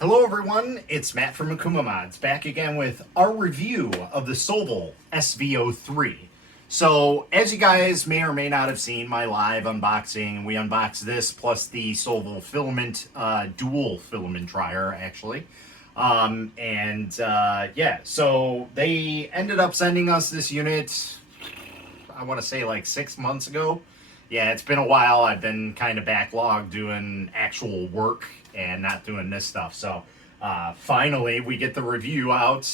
Hello everyone, it's Matt from Akumamods, back again with our review of the Sovol SV03. So, as you guys may or may not have seen my live unboxing, we unboxed this plus the Sovol filament, dual filament dryer actually. Yeah, so they ended up sending us this unit, I want to say like 6 months ago. Yeah, it's been a while. I've been kind of backlogged doing actual work and not doing this stuff. So finally, we get the review out,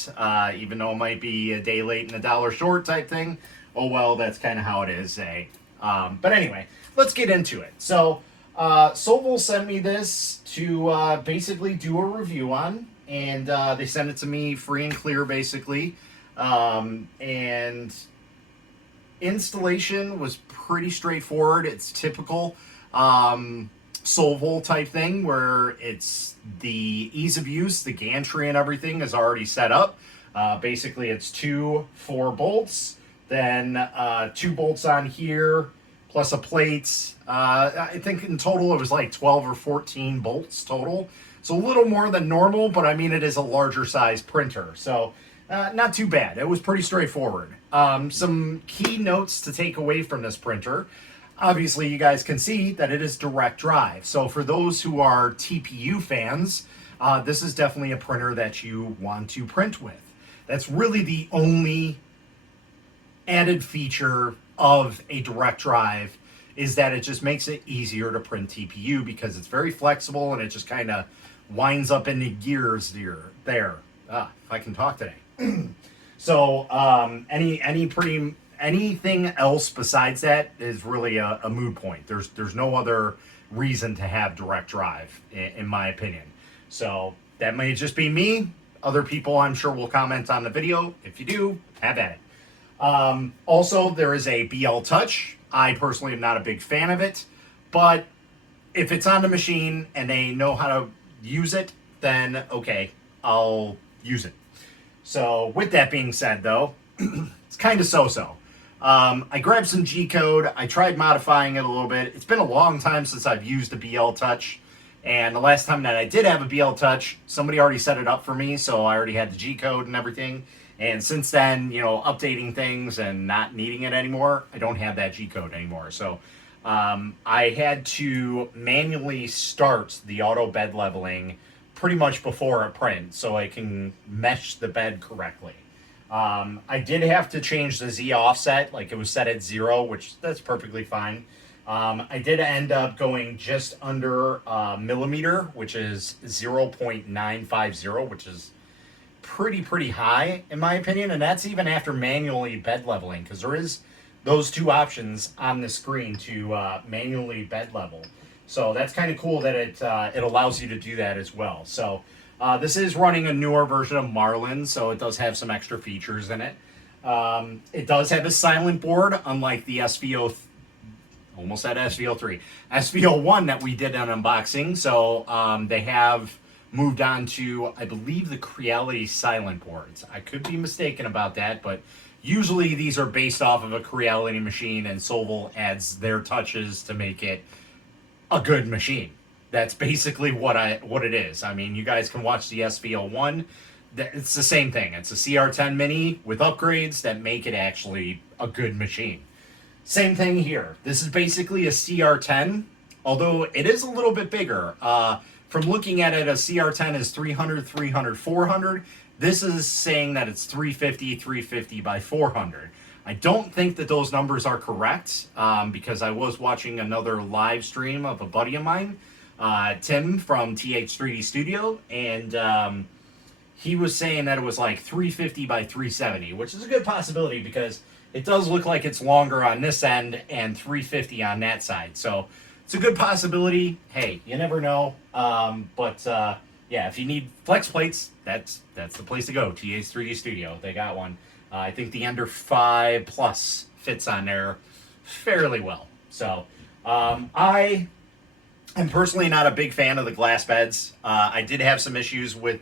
even though it might be a day late and a dollar short type thing. Oh well, that's kind of how it is, eh? But anyway, let's get into it. So Sovol sent me this to basically do a review on, and they sent it to me free and clear, basically. And installation was pretty straightforward. It's typical Sovol type thing where it's the ease of use, the gantry and everything is already set up. Basically, it's 4 bolts, then 2 bolts on here, plus a plate. I think in total it was like 12 or 14 bolts total. So a little more than normal, but I mean, it is a larger size printer. So not too bad. It was pretty straightforward. Some key notes to take away from this printer. Obviously, you guys can see that it is direct drive. So for those who are TPU fans, this is definitely a printer that you want to print with. That's really the only added feature of a direct drive, is that it just makes it easier to print TPU because it's very flexible and it just kind of winds up into gears there. If I can talk today. So anything else besides that is really a moot point. There's no other reason to have direct drive, in my opinion. So that may just be me. Other people, I'm sure, will comment on the video. If you do, have at it. Also, there is a BL Touch. I personally am not a big fan of it, but if it's on the machine and they know how to use it, then okay, I'll use it. So with that being said, though, it's kind of so-so. I grabbed some G-code. I tried modifying it a little bit. It's been a long time since I've used a BL Touch. And the last time that I did have a BL Touch, somebody already set it up for me, so I already had the G-code and everything. And since then, you know, updating things and not needing it anymore, I don't have that G-code anymore. So I had to manually start the auto bed leveling pretty much before a print so I can mesh the bed correctly. I did have to change the Z offset, like it was set at 0, which that's perfectly fine. I did end up going just under a millimeter, which is 0.950, which is pretty high in my opinion, and that's even after manually bed leveling, because there is those 2 options on the screen to manually bed level. So that's kind of cool that it allows you to do that as well. So this is running a newer version of Marlin, so it does have some extra features in it. It does have a silent board, unlike the almost said SV03, SV01 that we did an unboxing. So they have moved on to, I believe, the Creality silent boards. I could be mistaken about that, but usually these are based off of a Creality machine, and Sovol adds their touches to make it a good machine. That's basically what it is. I mean, you guys can watch the SV01. It's the same thing. It's a CR10 Mini with upgrades that make it actually a good machine. Same thing here. This is basically a CR10, although it is a little bit bigger. From looking at it, a CR10 is 300, 300, 400. This is saying that it's 350, 350 by 400. I don't think that those numbers are correct, because I was watching another live stream of a buddy of mine, Tim from TH3D Studio, and he was saying that it was like 350 by 370, which is a good possibility because it does look like it's longer on this end and 350 on that side. So it's a good possibility. Hey, you never know. Yeah, if you need flex plates, that's the place to go. TH3D Studio, they got one. I think the Ender 5 Plus fits on there fairly well. So I am personally not a big fan of the glass beds. I did have some issues with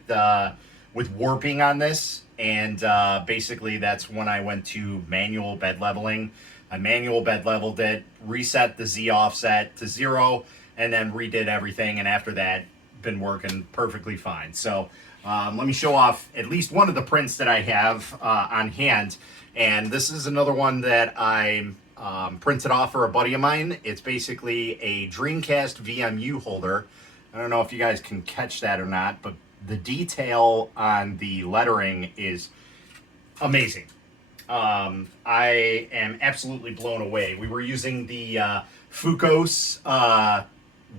warping on this, and basically that's when I went to manual bed leveling. I manual bed leveled it, reset the Z offset to 0, and then redid everything, and after that, been working perfectly fine. So let me show off at least one of the prints that I have on hand. And this is another one that I printed off for a buddy of mine. It's basically a Dreamcast VMU holder. I don't know if you guys can catch that or not, but the detail on the lettering is amazing. I am absolutely blown away. We were using the Fucos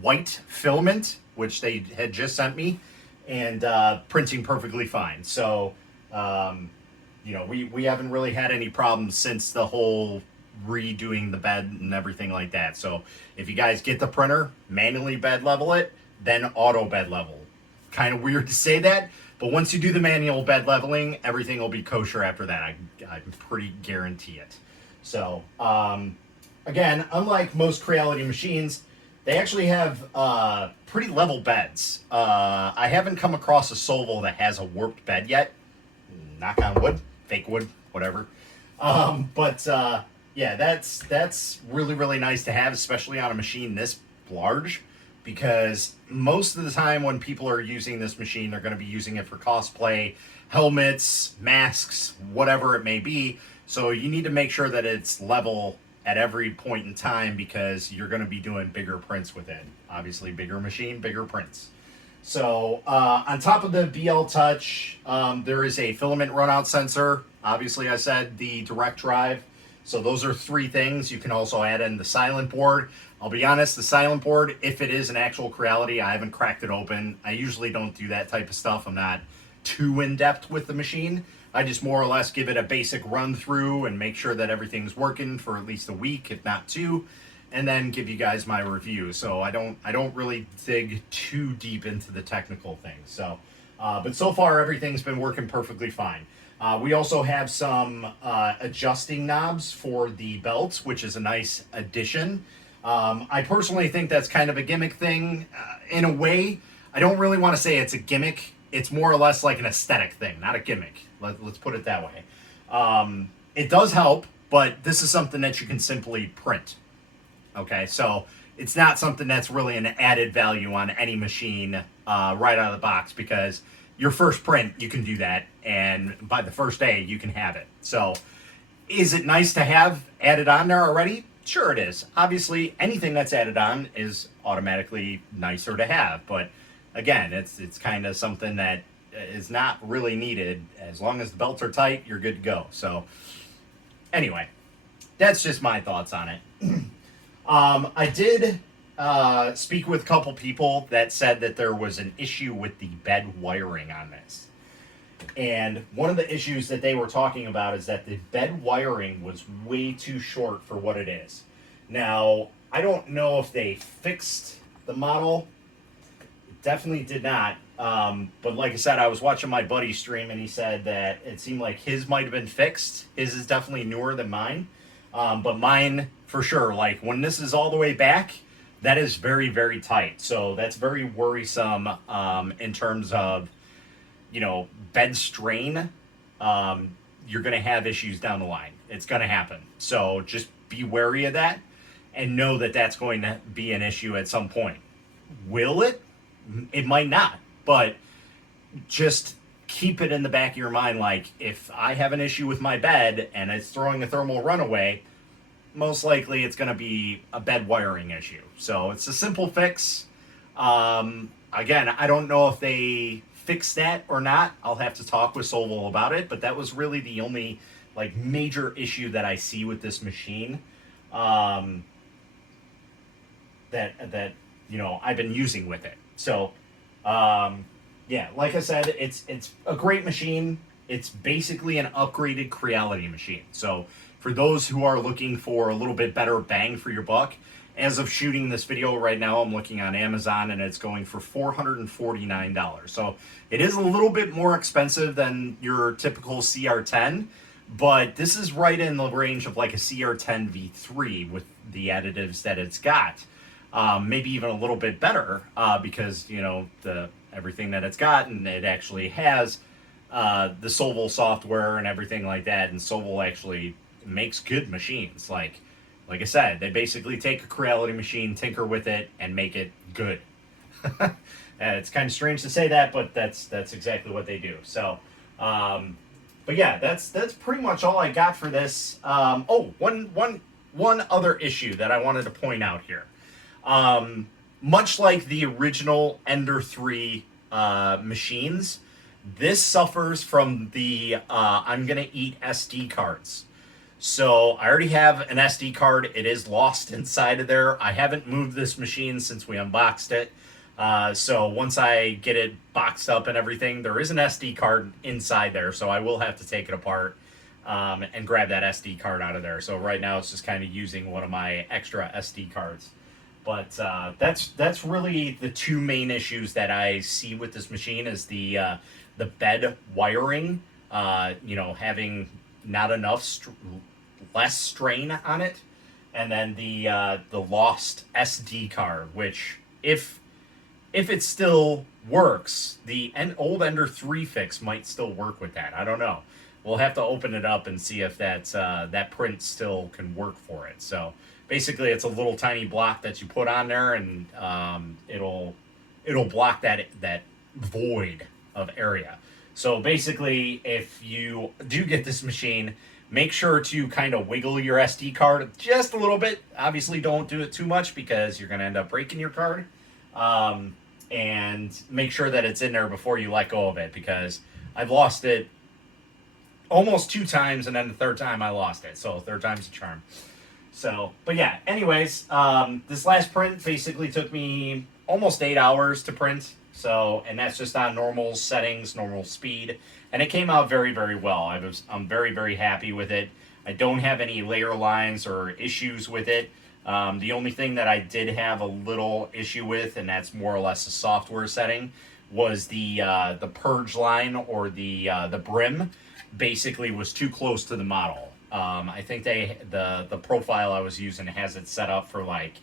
white filament, which they had just sent me, and printing perfectly fine. So, you know, we haven't really had any problems since the whole redoing the bed and everything like that. So if you guys get the printer, manually bed level it, then auto bed level. Kind of weird to say that, but once you do the manual bed leveling, everything will be kosher after that. I pretty guarantee it. So, again, unlike most Creality machines, they actually have pretty level beds. I haven't come across a Sovol that has a warped bed yet. Knock on wood, fake wood, whatever. Yeah, that's really, really nice to have, especially on a machine this large, because most of the time when people are using this machine, they're going to be using it for cosplay, helmets, masks, whatever it may be. So you need to make sure that it's level at every point in time, because you're going to be doing bigger prints with it. Obviously, bigger machine, bigger prints. So on top of the BL Touch, there is a filament runout sensor. Obviously, I said the direct drive. So those are three things. You can also add in the silent board. I'll be honest, the silent board, if it is an actual Creality, I haven't cracked it open. I usually don't do that type of stuff. I'm not too in-depth with the machine. I just more or less give it a basic run through and make sure that everything's working for at least a week, if not two, and then give you guys my review. So I don't really dig too deep into the technical things. So, but so far everything's been working perfectly fine. We also have some adjusting knobs for the belts, which is a nice addition. I personally think that's kind of a gimmick thing. In a way, I don't really want to say it's a gimmick. It's more or less like an aesthetic thing, not a gimmick. Let's put it that way. It does help, but this is something that you can simply print. Okay, so it's not something that's really an added value on any machine right out of the box, because your first print, you can do that, and by the first day, you can have it. So is it nice to have added on there already? Sure it is. Obviously, anything that's added on is automatically nicer to have, but again, it's kind of something that is not really needed. As long as the belts are tight, you're good to go. So anyway, that's just my thoughts on it. I did speak with a couple people that said that there was an issue with the bed wiring on this. And one of the issues that they were talking about is that the bed wiring was way too short for what it is. Now, I don't know if they fixed the model. It definitely did not. But like I said, I was watching my buddy stream, and he said that it seemed like his might have been fixed. His is definitely newer than mine. But mine, for sure, like when this is all the way back, that is very, very tight. So that's very worrisome in terms of, you know, bed strain. You're going to have issues down the line. It's going to happen. So just be wary of that and know that that's going to be an issue at some point. Will it? It might not. But just keep it in the back of your mind, like, if I have an issue with my bed and it's throwing a thermal runaway, most likely it's going to be a bed wiring issue. So it's a simple fix. Again, I don't know if they fixed that or not. I'll have to talk with Sovol about it, but that was really the only like major issue that I see with this machine that you know I've been using with it. So yeah, like I said, it's a great machine. It's basically an upgraded Creality machine. So for those who are looking for a little bit better bang for your buck, as of shooting this video right now, I'm looking on Amazon and it's going for $449. So it is a little bit more expensive than your typical CR10, but this is right in the range of like a CR10 V3 with the additives that it's got. Maybe even a little bit better because, you know, everything that it's got, and it actually has the Sovol software and everything like that, and Sovol actually makes good machines. Like I said, they basically take a Creality machine, tinker with it, and make it good. It's kind of strange to say that, but that's exactly what they do. So, but yeah, that's pretty much all I got for this. One other issue that I wanted to point out here. Much like the original Ender 3 machines, this suffers from the I'm gonna eat SD cards. So I already have an SD card. It is lost inside of there. I haven't moved this machine since we unboxed it. So once I get it boxed up and everything, there is an SD card inside there. So I will have to take it apart and grab that SD card out of there. So right now it's just kind of using one of my extra SD cards. But that's really the two main issues that I see with this machine is the bed wiring, having not enough less strain on it, and then the lost SD card, which if it still works, the old Ender 3 fix might still work with that. I don't know. We'll have to open it up and see if that print still can work for it. So basically, it's a little tiny block that you put on there, and it'll block that void of area. So basically, if you do get this machine, make sure to kind of wiggle your SD card just a little bit. Obviously, don't do it too much because you're going to end up breaking your card. And make sure that it's in there before you let go of it, because I've lost it almost 2 times, and then the third time I lost it. So third time's a charm. So, but yeah, anyways, this last print basically took me almost 8 hours to print. So, and that's just on normal settings, normal speed. And it came out very, very well. I'm very, very happy with it. I don't have any layer lines or issues with it. The only thing that I did have a little issue with, and that's more or less a software setting, was the purge line, or the brim basically was too close to the model. I think the profile I was using has it set up for like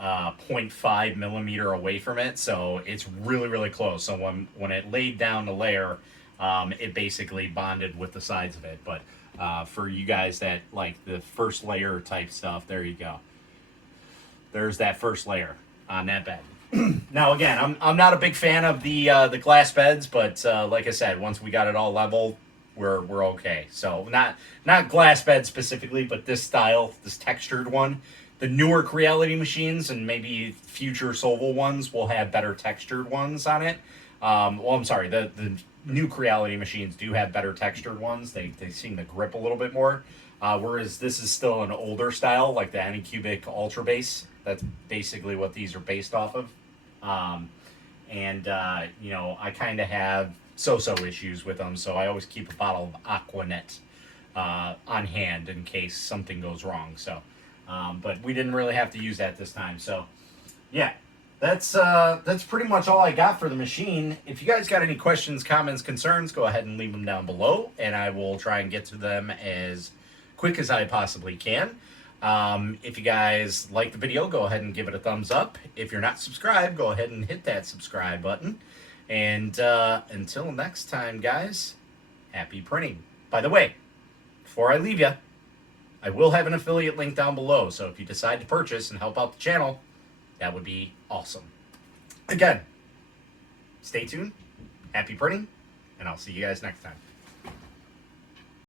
0.5 millimeter away from it, so it's really, really close. So when it laid down the layer, it basically bonded with the sides of it. But for you guys that like the first layer type stuff, there you go. There's that first layer on that bed. Now again, I'm not a big fan of the glass beds, but like I said, once we got it all level, we're okay. So not glass bed specifically, but this style, this textured one. The newer Creality machines and maybe future Sovol ones will have better textured ones on it. I'm sorry, the new Creality machines do have better textured ones. They seem to grip a little bit more. Whereas this is still an older style, like the Anycubic Ultra Base. That's basically what these are based off of. I kind of have so-so issues with them, so I always keep a bottle of Aquanet on hand in case something goes wrong. So, but we didn't really have to use that this time. So, yeah, that's pretty much all I got for the machine. If you guys got any questions, comments, concerns, go ahead and leave them down below, and I will try and get to them as quick as I possibly can. If you guys like the video, go ahead and give it a thumbs up. If you're not subscribed, go ahead and hit that subscribe button. And until next time, guys, happy printing. By the way, before I leave you, I will have an affiliate link down below. So if you decide to purchase and help out the channel, that would be awesome. Again, stay tuned, happy printing, and I'll see you guys next time.